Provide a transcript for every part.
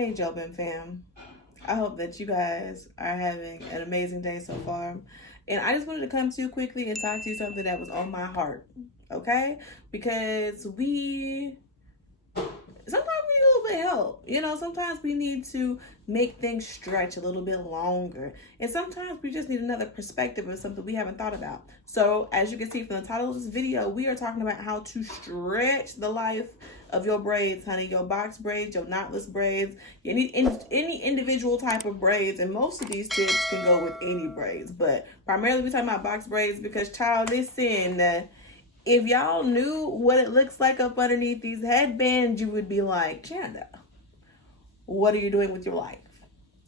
Hey Jobim fam. I hope that you guys are having an amazing day so far. And I just wanted to come to you quickly and talk to you something that was on my heart. Okay? Because sometimes we need a little bit of help. Sometimes we need to make things stretch a little bit longer. And sometimes we just need another perspective of something we haven't thought about. So as you can see from the title of this video, we are talking about how to stretch the life of your braids, honey. Your box braids, your knotless braids, you need any individual type of braids. And most of these tips can go with any braids. But primarily we're talking about box braids because, child, listen, if y'all knew what it looks like up underneath these headbands, you would be like, Chanda, what are you doing with your life?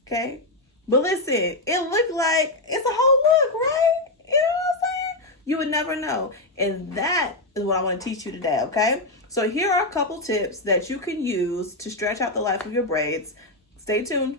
Okay? But listen, it looked like it's a whole look, right? You know what I'm saying? You would never know. And that is what I want to teach you today, okay? So here are a couple tips that you can use to stretch out the life of your braids. Stay tuned.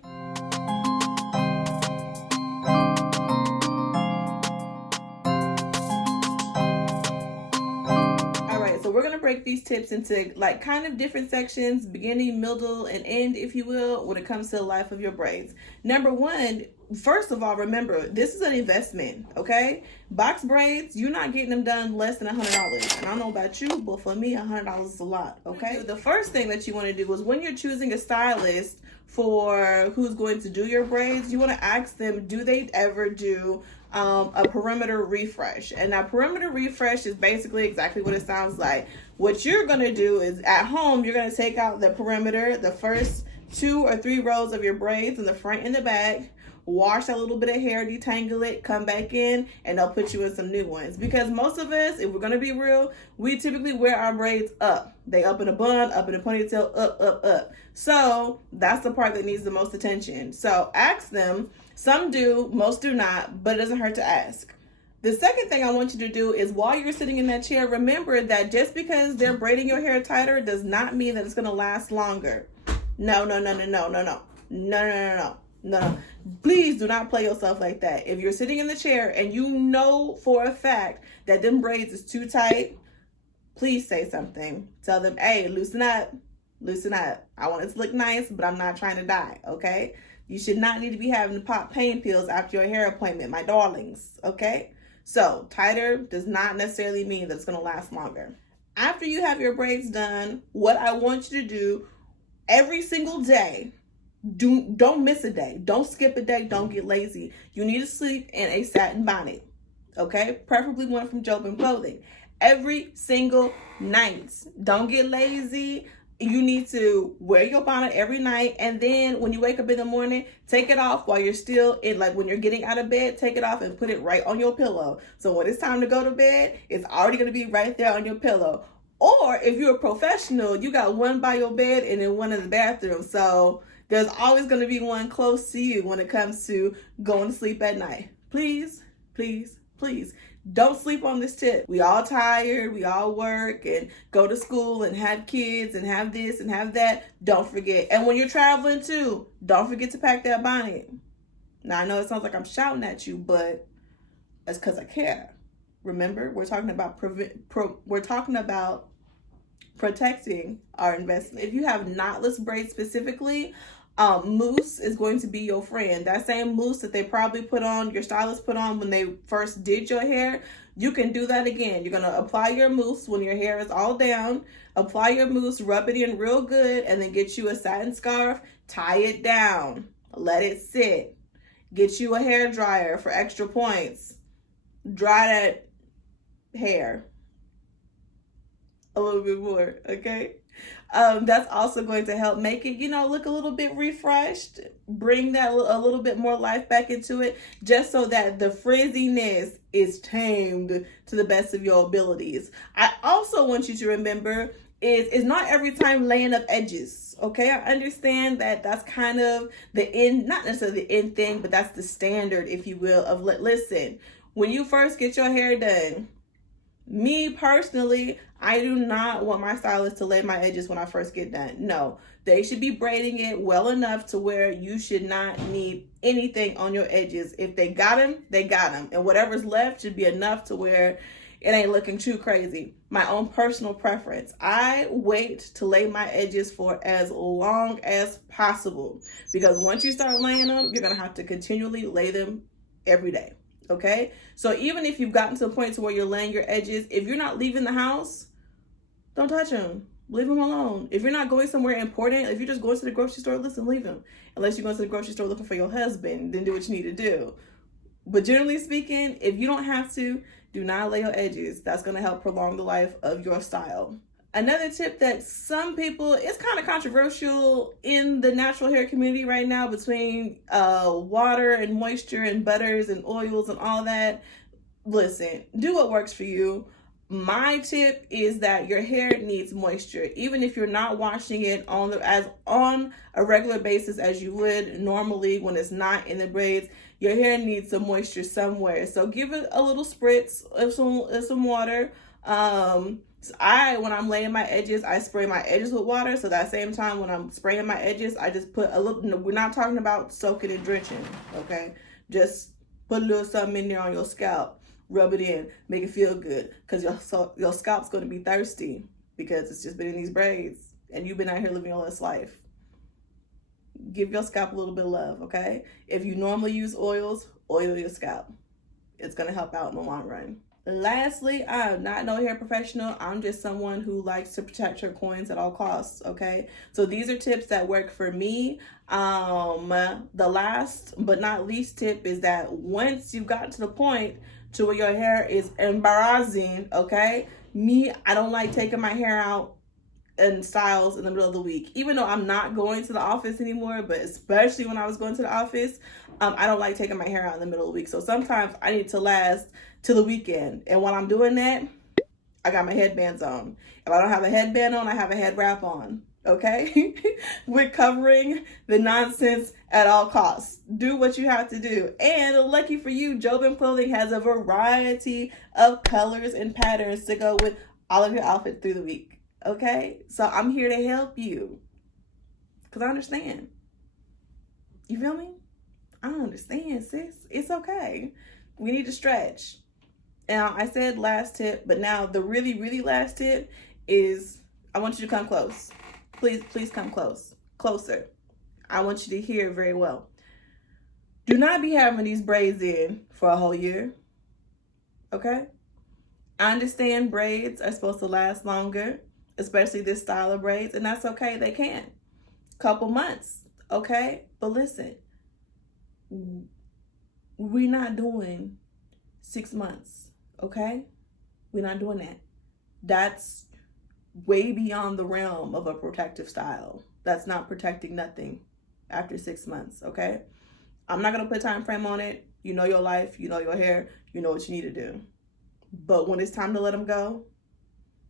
So we're going to break these tips into like kind of different sections, beginning, middle, and end, if you will, when it comes to the life of your braids. Number one, first of all, remember, this is an investment, okay? Box braids, you're not getting them done less than $100. And I don't know about you, but for me, $100 is a lot, okay? The first thing that you want to do is when you're choosing a stylist for who's going to do your braids, you want to ask them, do they ever do a perimeter refresh? And that perimeter refresh is basically exactly what it sounds like. What you're going to do is at home, you're going to take out the perimeter, the first 2 or 3 rows of your braids in the front and the back, wash a little bit of hair, detangle it, come back in, and they'll put you in some new ones. Because most of us, if we're going to be real, we typically wear our braids up. They up in a bun, up in a ponytail, up, up, up. So that's the part that needs the most attention. So ask them. Some do, most do not, but it doesn't hurt to ask. The second thing I want you to do is while you're sitting in that chair, remember that just because they're braiding your hair tighter does not mean that it's going to last longer. No. Please do not play yourself like that. If you're sitting in the chair and you know for a fact that them braids is too tight, please say something. Tell them, hey, loosen up. I want it to look nice, but I'm not trying to die, okay? You should not need to be having to pop pain pills after your hair appointment, my darlings, okay? So tighter does not necessarily mean that it's going to last longer. After you have your braids done, what I want you to do every single day, don't miss a day. Don't skip a day. Don't get lazy. You need to sleep in a satin bonnet, okay? Preferably one from Jobim clothing. Every single night. Don't get lazy. You need to wear your bonnet every night, and then when you wake up in the morning, take it off while you're still in, like when you're getting out of bed, take it off and put it right on your pillow. So when it's time to go to bed, it's already going to be right there on your pillow. Or if you're a professional, you got one by your bed and then one in the bathroom. So there's always going to be one close to you when it comes to going to sleep at night. Please, please, please. Don't sleep on this tip. We all tired, we all work and go to school and have kids and have this and have that. Don't forget. And when you're traveling too, don't forget to pack that bonnet. Now I know it sounds like I'm shouting at you, but that's because I care. Remember, we're talking about protecting our investment. If you have knotless braids specifically, mousse is going to be your friend. That same mousse that they probably your stylist put on when they first did your hair, you can do that again. You're going to apply your mousse when your hair is all down. Apply your mousse, rub it in real good, and then get you a satin scarf, tie it down, let it sit. Get you a hair dryer for extra points. Dry that hair a little bit more, okay? That's also going to help make it, look a little bit refreshed, bring that a little bit more life back into it, just so that the frizziness is tamed to the best of your abilities. I also want you to remember is not every time laying up edges, okay? I understand that that's kind of the end, not necessarily the end thing, but that's the standard, if you will, of listen, when you first get your hair done, me personally, I do not want my stylist to lay my edges when I first get done. No, they should be braiding it well enough to where you should not need anything on your edges. If they got them, they got them. And whatever's left should be enough to where it ain't looking too crazy. My own personal preference. I wait to lay my edges for as long as possible, because once you start laying them, you're gonna have to continually lay them every day. Okay, so even if you've gotten to the point to where you're laying your edges, if you're not leaving the house, don't touch them. Leave them alone. If you're not going somewhere important, if you're just going to the grocery store, listen, leave them. Unless you're going to the grocery store looking for your husband, then do what you need to do. But generally speaking, if you don't have to, do not lay your edges. That's going to help prolong the life of your style. Another tip that some people, it's kind of controversial in the natural hair community right now, between water and moisture and butters and oils and all that. Listen, do what works for you. My tip is that your hair needs moisture, even if you're not washing it on a regular basis as you would normally when it's not in the braids. Your hair needs some moisture somewhere, so give it a little spritz of some water. When I'm laying my edges, I spray my edges with water. So that same time when I'm spraying my edges, I just put a little. We're not talking about soaking and drenching, okay? Just put a little something in there on your scalp. Rub it in, make it feel good, because your scalp's going to be thirsty because it's just been in these braids and you've been out here living your best life. Give your scalp a little bit of love, okay? If you normally use oils, oil your scalp. It's going to help out in the long run. Lastly, I'm not no hair professional. I'm just someone who likes to protect her coins at all costs, okay? So these are tips that work for me. The last but not least tip is that once you've gotten to the point to where your hair is embarrassing, okay? I don't like taking my hair out in styles in the middle of the week, even though I'm not going to the office anymore, but especially when I was going to the office, I don't like taking my hair out in the middle of the week. So sometimes I need to last till the weekend. And while I'm doing that, I got my headbands on. If I don't have a headband on, I have a head wrap on. Okay? We're covering the nonsense at all costs. Do what you have to do. And lucky for you, Jobim clothing has a variety of colors and patterns to go with all of your outfits through the week. Okay? So I'm here to help you, because I understand. You feel me? I understand, sis. It's okay. We need to stretch. Now, I said last tip, but now the really, really last tip is I want you to come close. Please come closer. I want you to hear very well. Do not be having these braids in for a whole year, okay? I understand braids are supposed to last longer, especially this style of braids, and that's okay, they can. Couple months, okay? But listen, we're not doing 6 months, okay? We're not doing that. That's way beyond the realm of a protective style. That's not protecting nothing after 6 months, okay? I'm not gonna put a time frame on it. You know your life, you know your hair, you know what you need to do. But when it's time to let them go,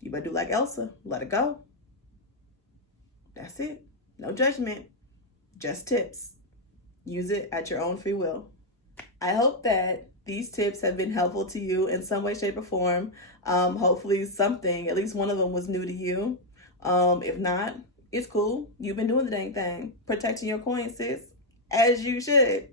you better do like Elsa, let it go. That's it. No judgment, just tips. Use it at your own free will. I hope that these tips have been helpful to you in some way, shape, or form. Hopefully something, at least one of them, was new to you. If not, it's cool. You've been doing the dang thing. Protecting your coins, sis, as you should.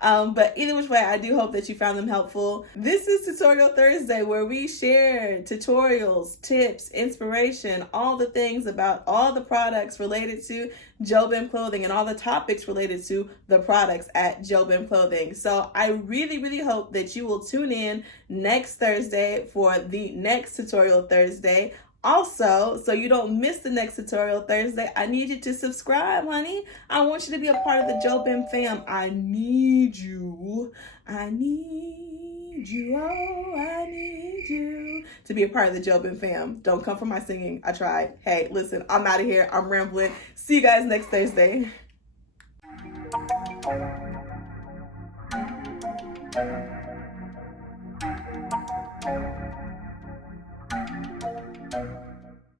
But either which way, I do hope that you found them helpful. This is Tutorial Thursday, where we share tutorials, tips, inspiration, all the things about all the products related to Jobim clothing and all the topics related to the products at Jobim clothing. So I really, really hope that you will tune in next Thursday for the next Tutorial Thursday. Also, so you don't miss the next Tutorial Thursday, I need you to subscribe, honey. I want you to be a part of the Jobim fam. I need you. I need you. Oh, I need you to be a part of the Jobim fam. Don't come for my singing. I tried. Hey, listen, I'm out of here. I'm rambling. See you guys next Thursday.